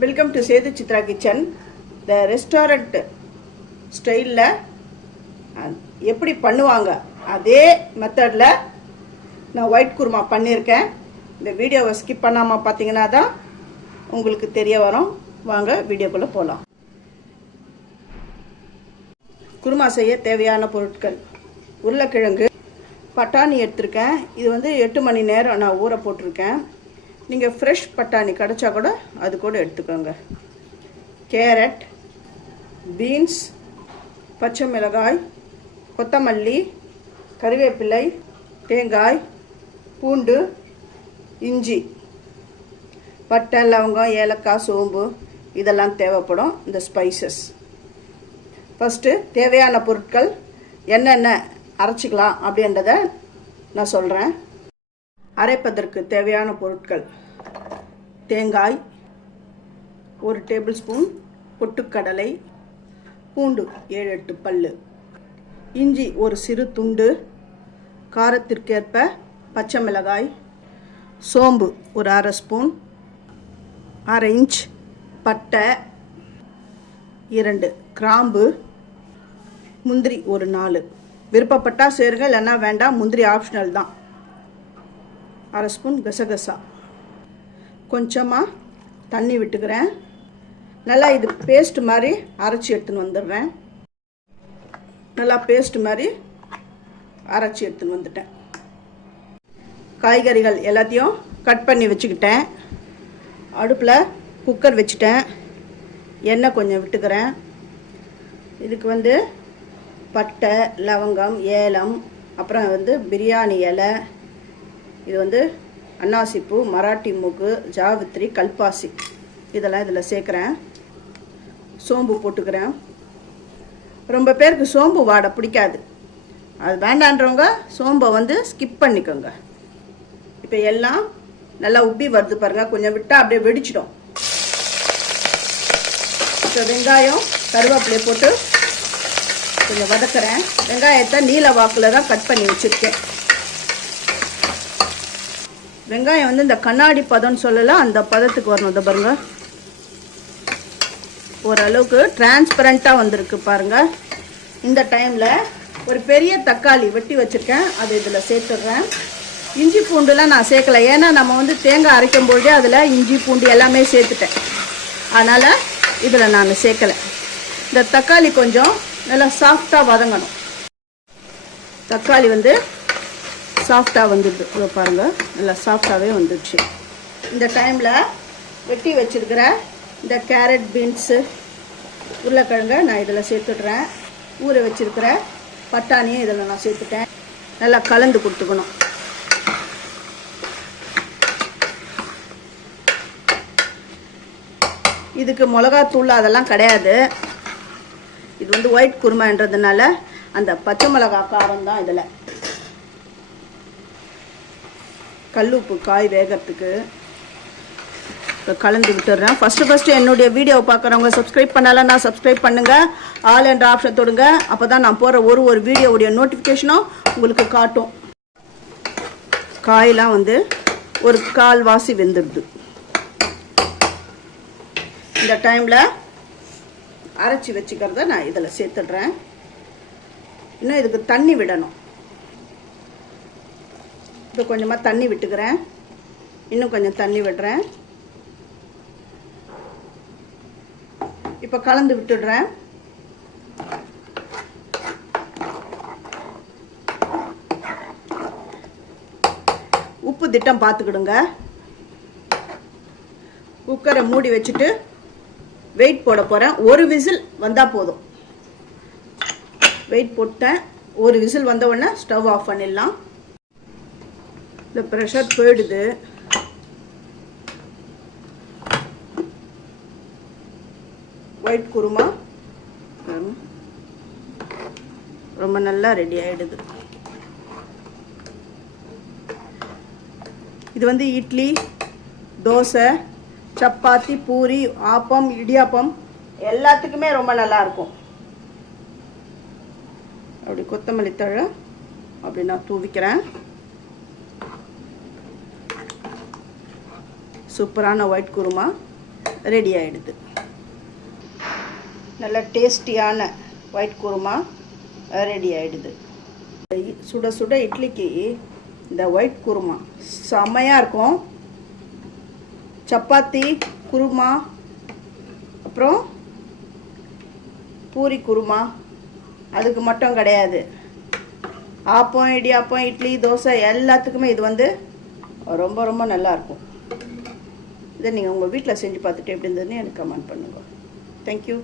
Welcome to Sethu Chitra kitchen. இந்த restaurant ஸ்டைலில் எப்படி பண்ணுவாங்க அதே மெத்தடில் நான் ஒயிட் குருமா பண்ணியிருக்கேன். இந்த வீடியோவை ஸ்கிப் பண்ணாமல் பார்த்தீங்கன்னா தான் உங்களுக்கு தெரிய வரும். வாங்க வீடியோக்குள்ளே போகலாம். குருமா செய்ய தேவையான பொருட்கள்: உருளைக்கிழங்கு, பட்டாணி எடுத்திருக்கேன். இது 8 மணி நேரம் நான் ஊற போட்டிருக்கேன். நீங்கள் ஃப்ரெஷ் பட்டாணி கிடச்சா கூட அது கூட எடுத்துக்கோங்க. கேரட், பீன்ஸ், பச்சை மிளகாய், கொத்தமல்லி, கறிவேப்பிலை, தேங்காய், பூண்டு, இஞ்சி, பட்டை, லவங்கம், ஏலக்காய், சோம்பு இதெல்லாம் தேவைப்படும். இந்த ஸ்பைசஸ் ஃபஸ்ட்டு தேவையான பொருட்கள் என்னென்ன அரைச்சிக்கலாம் அப்படின்றத நான் சொல்கிறேன். அரைப்பதற்கு தேவையான பொருட்கள்: தேங்காய் 1 டேபிள் ஸ்பூன், பொட்டுக்கடலை, பூண்டு 7-8 பல்லு, இஞ்சி ஒரு சிறு துண்டு, காரத்திற்கேற்ப பச்சை மிளகாய், சோம்பு ஒரு 1/2 ஸ்பூன், 1/2 இன்ச் பட்டை, 2 கிராம்பு, முந்திரி ஒரு 4. விருப்பப்பட்டால் சேருங்க, இல்லைன்னா வேண்டாம். முந்திரி ஆப்ஷனல் தான். 1/2 ஸ்பூன் கசகசா. கொஞ்சமாக தண்ணி விட்டுக்கிறேன். நல்லா இது பேஸ்ட் மாதிரி அரைச்சி எடுத்துன்னு வந்துடுறேன். நல்லா பேஸ்ட் மாதிரி அரைச்சி எடுத்துன்னு வந்துட்டேன். காய்கறிகள் எல்லாத்தையும் கட் பண்ணி வச்சுக்கிட்டேன். அடுப்பில் குக்கர் வச்சுட்டேன். எண்ணெய் கொஞ்சம் விட்டுக்கிறேன். இதுக்கு பட்டை, லவங்கம், ஏலம், அப்புறம் பிரியாணி இலை, இது அன்னாசிப்பூ, மராட்டி மூக்கு, ஜாவித்ரி, கல்பாசி இதெல்லாம் இதில் சேர்க்குறேன். சோம்பு போட்டுக்கிறேன். ரொம்ப பேருக்கு சோம்பு வாடை பிடிக்காது. அது வேண்டான்றவங்க சோம்பை ஸ்கிப் பண்ணிக்கோங்க. இப்போ எல்லாம் நல்லா உப்பி வருது பாருங்கள். கொஞ்சம் விட்டால் அப்படியே வெடிச்சிடும். இப்போ வெங்காயம், கருவேப்பிலையை போட்டு கொஞ்சம் வதக்குறேன். வெங்காயத்தை நீல வாக்கில் தான் கட் பண்ணி வச்சுருக்கேன். வெங்காயம் இந்த கண்ணாடி பதம்னு சொல்லலாம், அந்த பதத்துக்கு வரணும். இதை பாருங்க, ஓரளவுக்கு டிரான்ஸ்பரண்ட்டாக வந்திருக்கு பாருங்கள். இந்த டைமில் ஒரு பெரிய தக்காளி வெட்டி வச்சுருக்கேன், அதை இதில் சேர்த்துடுறேன். இஞ்சி பூண்டுலாம் நான் சேர்க்கலை, ஏன்னா நம்ம தேங்காய் அரைக்கும் பொழுதே அதில் இஞ்சி பூண்டு எல்லாமே சேர்த்துட்டேன். அதனால் இதில் நான் சேர்க்கலை. இந்த தக்காளி கொஞ்சம் நல்லா சாஃப்டாக வதங்கணும். தக்காளி சாஃப்டாக வந்துடுது. இதை பாருங்கள், நல்லா சாஃப்டாகவே வந்துடுச்சு. இந்த டைமில் வெட்டி வச்சுருக்கிற இந்த கேரட், பீன்ஸு, உருளைக்கிழங்கை நான் இதில் சேர்த்துடுறேன். ஊற வச்சுருக்கிற பட்டாணியும் இதில் நான் சேர்த்துட்டேன். நல்லா கலந்து கொடுத்துக்கணும். இதுக்கு மிளகாத்தூள் அதெல்லாம் கிடையாது. இது ஒயிட் குருமான்றதுனால அந்த பச்சை மிளகா காரம் தான். இதில் கல்லுப்பு காய் வேகிறதுக்கு கலந்து விட்டுடுறேன். ஃபஸ்ட்டு என்னுடைய வீடியோவை பார்க்குறவங்க சப்ஸ்கிரைப் பண்ணலாம், நான் சப்ஸ்கிரைப் பண்ணுங்கள். ஆல் என்ற ஆப்ஷன் தொடுங்க. அப்போ தான் நான் போகிற ஒரு வீடியோவுடைய நோட்டிஃபிகேஷனும் உங்களுக்கு காட்டும். காயெலாம் ஒரு 1/4 வாசி வெந்துடுது. இந்த டைமில் அரைச்சி வச்சுக்கிறத நான் இதில் சேர்த்துடுறேன். இன்னும் இதுக்கு தண்ணி விடணும். இப்போ கொஞ்சமாக தண்ணி விட்டுக்கிறேன். இன்னும் கொஞ்சம் தண்ணி விடுறேன். இப்போ கலந்து விட்டுடுறேன். உப்பு திட்டம் பார்த்துக்கிடுங்க. குக்கரை மூடி வச்சுட்டு வெயிட் போட போகிறேன். 1 விசில் வந்தால் போதும். வெயிட் போட்டேன். 1 விசில் வந்த உடனே ஸ்டவ் ஆஃப் பண்ணிடலாம். இந்த ப்ரெஷர் போயிடுது. ஒயிட் குருமா ரொம்ப நல்லா ரெடி ஆகிடுது. இது இட்லி, தோசை, சப்பாத்தி, பூரி, ஆப்பம், இடியாப்பம் எல்லாத்துக்குமே ரொம்ப நல்லா இருக்கும். அப்படி கொத்தமல்லி தழை அப்படி நான் தூவிக்கிறேன். சூப்பரான ஒயிட் குருமா ரெடி ஆகிடுது. நல்ல டேஸ்டியான ஒயிட் குருமா ரெடி ஆகிடுது. சுட சுட இட்லிக்கு இந்த ஒயிட் குருமா செம்மையாக இருக்கும். சப்பாத்தி குருமா, அப்புறம் பூரி குருமா, அதுக்கு மட்டும் கிடையாது, ஆப்பம், இடியாப்பம், இட்லி, தோசை எல்லாத்துக்குமே இது வந்து ரொம்ப ரொம்ப நல்லாயிருக்கும். இதை நீங்கள் உங்கள் வீட்டில் செஞ்சு பார்த்துட்டு எப்படி இருந்ததுன்னு எனக்கு கமெண்ட் பண்ணுங்கள். தேங்க்யூ.